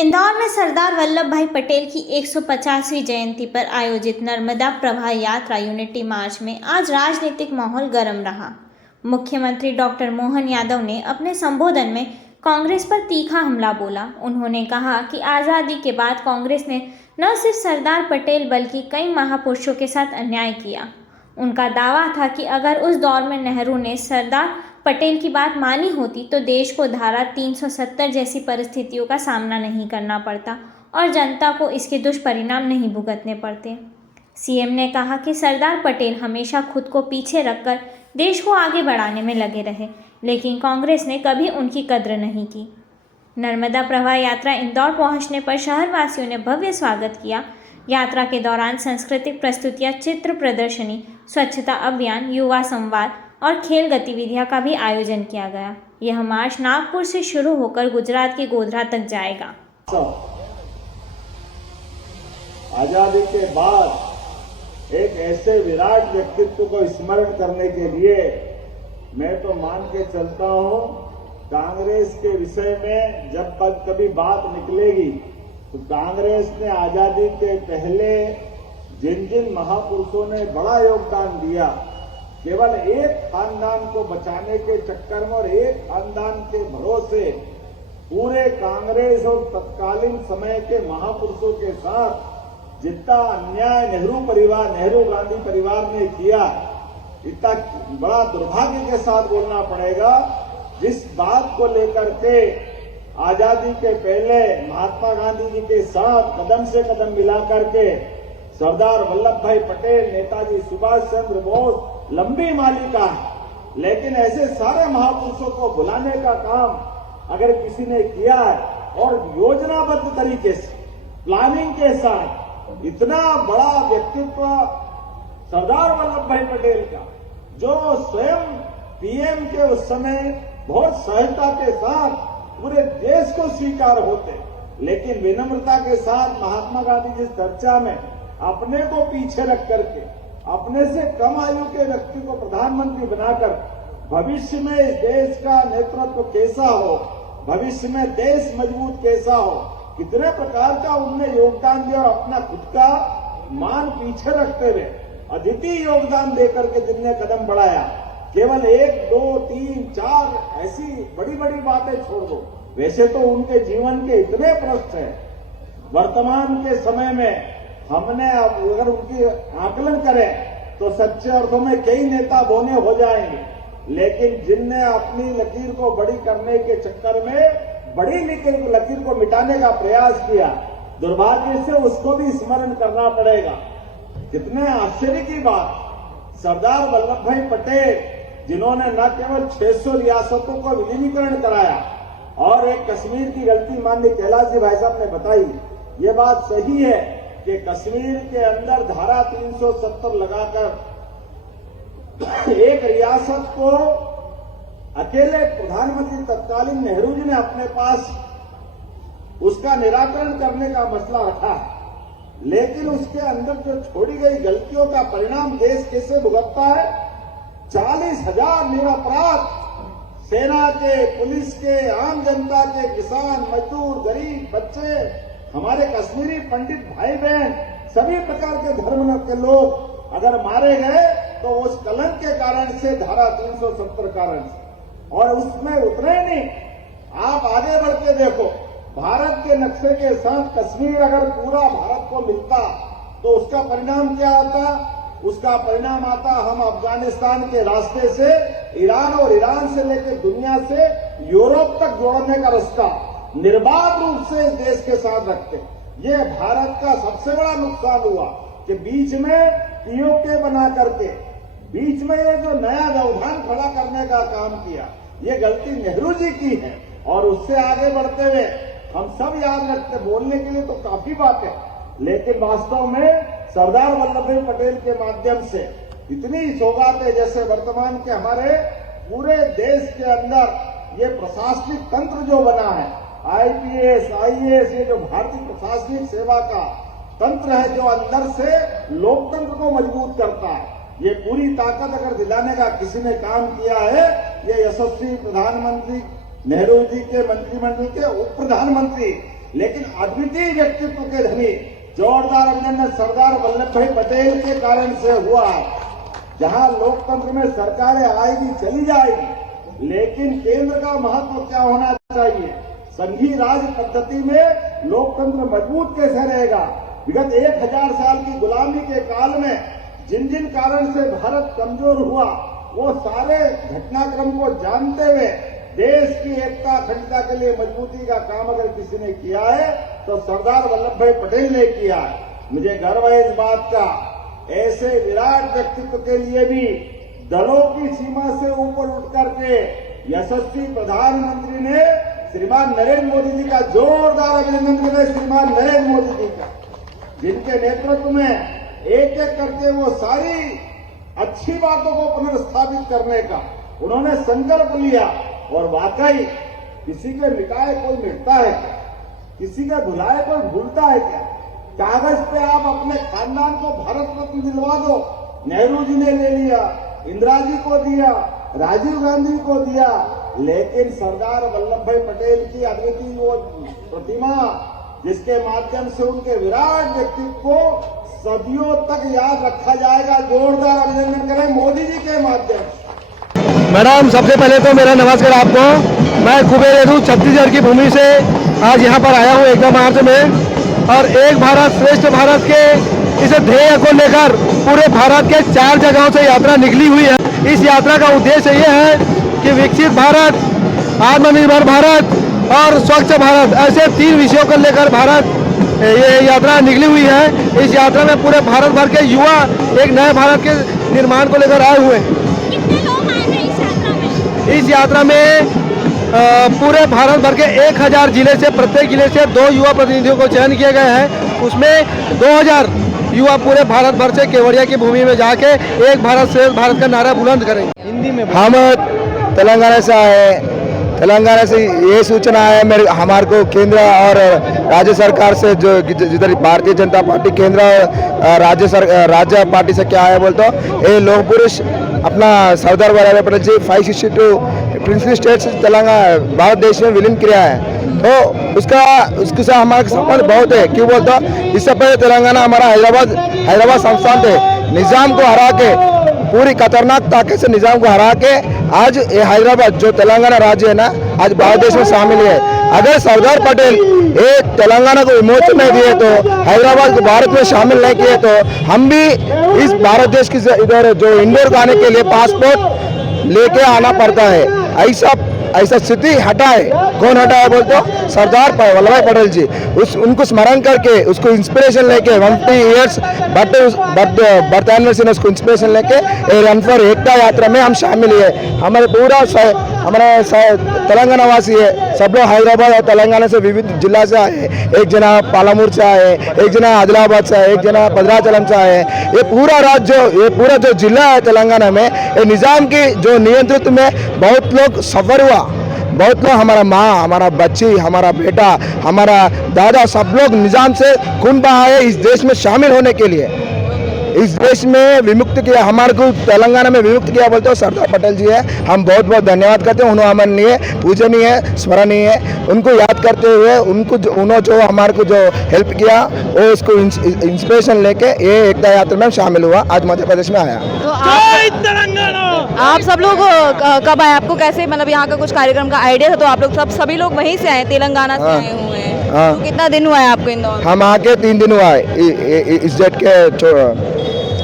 इंदौर में सरदार वल्लभ भाई पटेल की 150वीं जयंती पर आयोजित नर्मदा प्रवाह यात्रा यूनिटी मार्च में आज राजनीतिक माहौल गर्म रहा। मुख्यमंत्री डॉक्टर मोहन यादव ने अपने संबोधन में कांग्रेस पर तीखा हमला बोला। उन्होंने कहा कि आज़ादी के बाद कांग्रेस ने न सिर्फ सरदार पटेल बल्कि कई महापुरुषों के साथ अन्याय किया। उनका दावा था कि अगर उस दौर में नेहरू ने सरदार पटेल की बात मानी होती तो देश को धारा 370 जैसी परिस्थितियों का सामना नहीं करना पड़ता और जनता को इसके दुष्परिणाम नहीं भुगतने पड़ते। सीएम ने कहा कि सरदार पटेल हमेशा खुद को पीछे रखकर देश को आगे बढ़ाने में लगे रहे, लेकिन कांग्रेस ने कभी उनकी कद्र नहीं की। नर्मदा प्रवाह यात्रा इंदौर पहुंचने पर शहरवासियों ने भव्य स्वागत किया। यात्रा के दौरान सांस्कृतिक प्रस्तुतियां, चित्र प्रदर्शनी, स्वच्छता अभियान, युवा संवाद और खेल गतिविधियां का भी आयोजन किया गया। यह मार्च नागपुर से शुरू होकर गुजरात के गोधरा तक जाएगा। आजादी के बाद एक ऐसे विराट व्यक्तित्व को स्मरण करने के लिए मैं तो मान के चलता हूं, कांग्रेस के विषय में जब कभी बात निकलेगी तो कांग्रेस ने आजादी के पहले जिन जिन महापुरुषों ने बड़ा योगदान दिया, केवल एक खानदान को बचाने के चक्कर में और एक खानदान के भरोसे पूरे कांग्रेस और तत्कालीन समय के महापुरुषों के साथ जितना अन्याय नेहरू गांधी परिवार ने किया, इतना बड़ा दुर्भाग्य के साथ बोलना पड़ेगा। जिस बात को लेकर के आजादी के पहले महात्मा गांधी जी के साथ कदम से कदम मिला करके सरदार वल्लभ भाई पटेल, नेताजी सुभाष चंद्र बोस लंबी मालिका है, लेकिन ऐसे सारे महापुरुषों को बुलाने का काम अगर किसी ने किया है और योजनाबद्ध तरीके से प्लानिंग के साथ इतना बड़ा व्यक्तित्व सरदार वल्लभ भाई पटेल का, जो स्वयं पीएम के उस समय बहुत सहजता के साथ पूरे देश को स्वीकार होते, लेकिन विनम्रता के साथ महात्मा गांधी जिस चर्चा में अपने को पीछे रख करके अपने से कम आयु के व्यक्ति को प्रधानमंत्री बनाकर भविष्य में इस देश का नेतृत्व कैसा हो, भविष्य में देश मजबूत कैसा हो, कितने प्रकार का उनने योगदान दिया और अपना खुद का मान पीछे रखते हुए अद्वितीय योगदान देकर के जिनने कदम बढ़ाया, केवल 1, 2, 3, 4 ऐसी बड़ी बड़ी बातें छोड़ दो, वैसे तो उनके जीवन के इतने प्रश्न हैं। वर्तमान के समय में हमने अब अगर उनकी आकलन करें तो सच्चे अर्थों में कई नेता बोने हो जाएंगे, लेकिन जिनने अपनी लकीर को बड़ी करने के चक्कर में बड़ी लकीर को मिटाने का प्रयास किया, दुर्भाग्य से उसको भी स्मरण करना पड़ेगा। कितने आश्चर्य की बात, सरदार वल्लभ भाई पटेल जिन्होंने न केवल 600 रियासतों को विलीनीकरण कराया और एक कश्मीर की गलती माननीय कैलाश जी भाई साहब ने बताई, ये बात सही है कि कश्मीर के अंदर धारा 370 लगाकर एक रियासत को अकेले प्रधानमंत्री तत्कालीन नेहरू जी ने अपने पास उसका निराकरण करने का मसला रखा है, लेकिन उसके अंदर जो छोड़ी गई गलतियों का परिणाम देश कैसे भुगतता है। 40,000 निरपराध सेना के, पुलिस के, आम जनता के, किसान, मजदूर, गरीब, बच्चे, हमारे कश्मीरी पंडित भाई बहन, सभी प्रकार के धर्म के लोग अगर मारे गए तो उस कलंक के कारण से, धारा 370 कारण से, और उसमें उतरे नहीं। आप आगे बढ़ के देखो, भारत के नक्शे के साथ कश्मीर अगर पूरा भारत को मिलता तो उसका परिणाम क्या आता? उसका परिणाम आता हम अफगानिस्तान के रास्ते से ईरान और ईरान से लेकर दुनिया से यूरोप तक जोड़ने का रास्ता निर्बाध रूप से इस देश के साथ रखते। ये भारत का सबसे बड़ा नुकसान हुआ कि बीच में पीओके बना करके बीच में ये जो नया व्यवधान खड़ा करने का काम किया, ये गलती नेहरू जी की है। और उससे आगे बढ़ते हुए हम सब याद रखते, बोलने के लिए तो काफी बात है, लेकिन वास्तव में सरदार वल्लभ भाई पटेल के माध्यम से इतनी सौगातें, जैसे वर्तमान के हमारे पूरे देश के अंदर ये प्रशासनिक तंत्र जो बना है, आईपीएस, आईएएस, ये जो भारतीय प्रशासनिक सेवा का तंत्र है, जो अंदर से लोकतंत्र को मजबूत करता है, ये पूरी ताकत अगर दिलाने का किसी ने काम किया है, ये यशस्वी प्रधानमंत्री नेहरू जी के मंत्रिमंडल के उप प्रधानमंत्री लेकिन अद्वितीय व्यक्तित्व के धनी जोरदार अभिनंदन सरदार वल्लभ भाई पटेल के कारण से हुआ है। जहां लोकतंत्र में सरकारें आएगी चली जाएगी, लेकिन केंद्र का महत्व क्या होना चाहिए? संघीय राज पद्धति में लोकतंत्र मजबूत कैसे रहेगा? विगत 1000 साल की गुलामी के काल में जिन जिन कारण से भारत कमजोर हुआ, वो सारे घटनाक्रम को जानते हुए देश की एकता अखंडता के लिए मजबूती का काम अगर किसी ने किया है तो सरदार वल्लभ भाई पटेल ने किया है। मुझे गर्व है इस बात का। ऐसे विराट व्यक्तित्व के लिए भी दलों की सीमा से ऊपर उठ करके यशस्वी प्रधानमंत्री ने श्रीमान नरेंद्र मोदी जी का जोरदार अभिनंदन करें। श्रीमान नरेंद्र मोदी जी का, जिनके नेतृत्व में एक एक करके वो सारी अच्छी बातों को पुनर्स्थापित करने का उन्होंने संकल्प लिया। और वाकई किसी के मिटाए कोई मिटता है क्या? किसी का भुलाए कोई भूलता है क्या? कागज पे आप अपने खानदान को भारत रत्न दिलवा दो। नेहरू जी ने ले लिया, इंदिरा जी को दिया, राजीव गांधी को दिया, लेकिन सरदार वल्लभ भाई पटेल की अद्वितीय वो प्रतिमा, जिसके माध्यम से उनके विराट व्यक्तित्व को सदियों तक याद रखा जाएगा। जोरदार अभिनंदन करें मोदी जी के माध्यम से। मैडम, सबसे पहले तो मेरा नमस्कार आपको। मैं कुबेर यदु छत्तीसगढ़ की भूमि से आज यहाँ पर आया हूँ 1 मार्च में, और एक भारत श्रेष्ठ भारत के इस ध्येय को लेकर पूरे भारत के 4 जगहों से यात्रा निकली हुई है। इस यात्रा का उद्देश्य ये है कि विकसित भारत, आत्मनिर्भर भारत और स्वच्छ भारत, ऐसे 3 विषयों को लेकर भारत ये यात्रा निकली हुई है। इस यात्रा में पूरे भारत भर के युवा एक नए भारत के निर्माण को लेकर आए हुए हैं। कितने लोग आए हैं इस यात्रा में? इस यात्रा में पूरे भारत भर के 1000 जिले से, प्रत्येक जिले से 2 युवा प्रतिनिधियों को चयन किए गए हैं। उसमें 2000 युवा पूरे भारत भर से केवड़िया की भूमि में जाके एक भारत श्रेष्ठ भारत का नारा बुलंद करेंगे। हिंदी में हम तेलंगाना से आए। तेलंगाना से ये सूचना है हमारे को केंद्र और राज्य सरकार से, जो जिधर भारतीय जनता पार्टी केंद्र और राज्य पार्टी से क्या है बोलते हो, ये लोग पुरुष अपना सरदार वल्लभ भाई पटेल जी 562 प्रिंसली स्टेट्स तेलंगाना भारत देश में विलीन किया है। तो उसके साथ हमारा संबंध बहुत है। क्यों बोलते हो? इससे पहले तेलंगाना हमारा हैदराबाद संस्थान थे। निजाम को हरा के, पूरी खतरनाक ताकत से निजाम को हरा के आज ये हैदराबाद जो तेलंगाना राज्य है ना, आज भारत देश में शामिल है। अगर सरदार पटेल ये तेलंगाना को विमोचन नहीं दिए तो, हैदराबाद को भारत में शामिल नहीं किए तो, हम भी इस भारत देश की इधर जो इंदौर आने के लिए पासपोर्ट लेके आना पड़ता है। ऐसा स्थिति हटाए। कौन हटाया बोलते हो? सरदार वल्लभ भाई पटेल जी। उनको स्मरण करके, उसको इंस्पिरेशन लेके 150 ईयर्स बर्थ एनिवर्सरी में उसको इंस्पिरेशन लेके रन फॉर एकता यात्रा में हम शामिल है। हमारे पूरा हमारा तेलंगाना वासी है, सब लोग हैदराबाद और तेलंगाना से विविध जिला से आए। एक जना पालामूर से आए, एक जना आदिलाबाद से आए, एक जना भद्राचलम से आए। ये पूरा राज्य, ये पूरा जो जिला है तेलंगाना में, ये निजाम की जो नियंत्रित में बहुत लोग सफर हुआ। बहुत लोग, हमारा माँ, हमारा बच्ची, हमारा बेटा, हमारा दादा, सब लोग निजाम से खून बहाए इस देश में शामिल होने के लिए। इस देश में विमुक्त किया, हमारे को तेलंगाना में विमुक्त किया बोलते हो सरदार पटेल जी है। हम बहुत बहुत धन्यवाद करते हैं। उन्होंने अमरणीय, पूजनीय, स्मरणीय है। उनको याद करते हुए उन्होंने जो हमारे को जो हेल्प किया, वो उसको इंस्पिरेशन लेके ये एकता यात्रा में शामिल हुआ। आज मध्य प्रदेश में आया। तो आप सब लोग कब आए? आपको कैसे, मतलब यहाँ का कुछ कार्यक्रम का आइडिया था? तो आप लोग सभी लोग वहीं से आए, तेलंगाना से आए हुए हैं। तो कितना दिन हुआ है आपको इंदौर? हम आके 3 दिन हुआ है। इस डेट के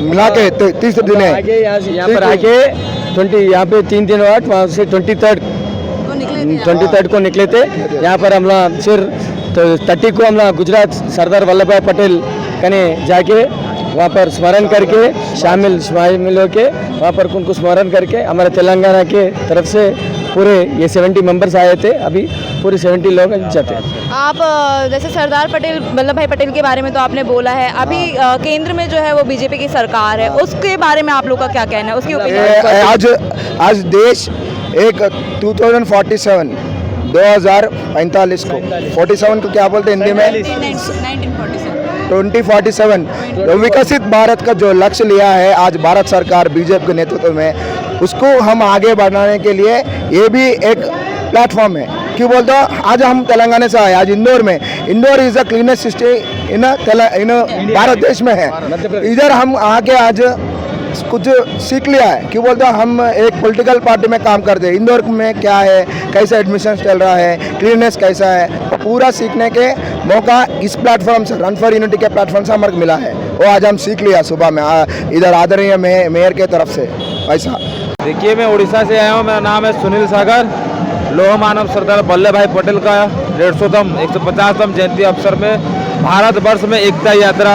मिला के 30 दिन है। यहाँ पर आके 20, यहाँ पे 3 दिन हुआ। वहाँ से 23rd को निकले थे। यहाँ पर हम लोग फिर तो 30 को हम लोग गुजरात सरदार वल्लभ भाई पटेल कने जाके वहाँ पर स्मरण करके शामिल होके वहाँ पर उनको स्मरण करके हमारे तेलंगाना के तरफ से पूरे ये 70 मेंबर्स आए थे। अभी पूरे 70 लोग जाते हैं। आप जैसे सरदार पटेल वल्लभ भाई पटेल के बारे में तो आपने बोला है, अभी केंद्र में जो है वो बीजेपी की सरकार है, उसके बारे में आप लोग का क्या कहना है? उसकी आज देश एक 2045 को 47 को क्या बोलते हैं हिंदी में? 2047 विकसित भारत का जो लक्ष्य लिया है आज भारत सरकार बीजेपी के नेतृत्व में, उसको हम आगे बढ़ाने के लिए ये भी एक प्लेटफॉर्म है। क्यों बोलते हो, आज हम तेलंगाना से आए, आज इंदौर में, Indore is the cleanest city in Bharat देश में है। इधर हम आके आज कुछ सीख लिया है। क्यों बोलते हो, हम एक पॉलिटिकल पार्टी में काम करते हैं, इंदौर में क्या है, कैसा एडमिशन चल रहा है, क्लीननेस कैसा है, पूरा सीखने के मौका इस प्लेटफॉर्म से, रन फॉर यूनिटी के प्लेटफॉर्म से हमारे मिला है। वो आज हम सीख लिया सुबह में इधर आदरणीय मेयर के तरफ से। ऐसा देखिए, मैं उड़ीसा से आया हूँ, मेरा नाम है सुनील सागर। लौह मानव सरदार वल्लभ भाई पटेल का 150तम जयंती अवसर में भारत वर्ष में एकता यात्रा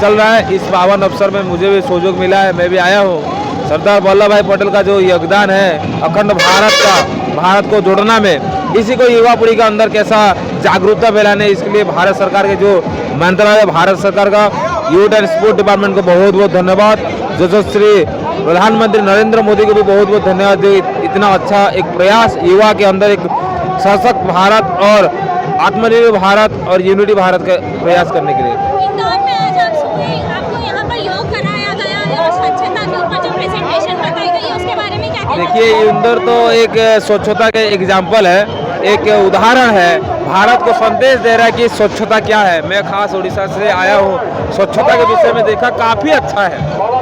चल रहा है। इस पावन अवसर में मुझे भी सुयोग मिला है, मैं भी आया हूँ। सरदार वल्लभ भाई पटेल का जो योगदान है अखंड भारत को जोड़ना में, इसी को युवा पीढ़ी के अंदर कैसा जागरूकता फैलाने, इसके लिए भारत सरकार के जो मंत्रालय, भारत सरकार का यूथ एंड स्पोर्ट डिपार्टमेंट को बहुत बहुत धन्यवाद। यशस्वी प्रधानमंत्री नरेंद्र मोदी को भी बहुत बहुत धन्यवाद। इतना अच्छा एक प्रयास युवा के अंदर एक सशक्त भारत और आत्मनिर्भर भारत और यूनिटी भारत का प्रयास करने के लिए। इंदौर में आज आपको यहाँ पर योग कराया गया है और स्वच्छता के ऊपर जो प्रेजेंटेशन बताई गई है उसके बारे में क्या कहना देखिए, इंदौर तो एक स्वच्छता के एग्जाम्पल है, एक उदाहरण है, भारत को संदेश दे रहा है कि स्वच्छता क्या है। मैं खास उड़ीसा से आया हूँ, स्वच्छता के विषय में देखा काफ़ी अच्छा है।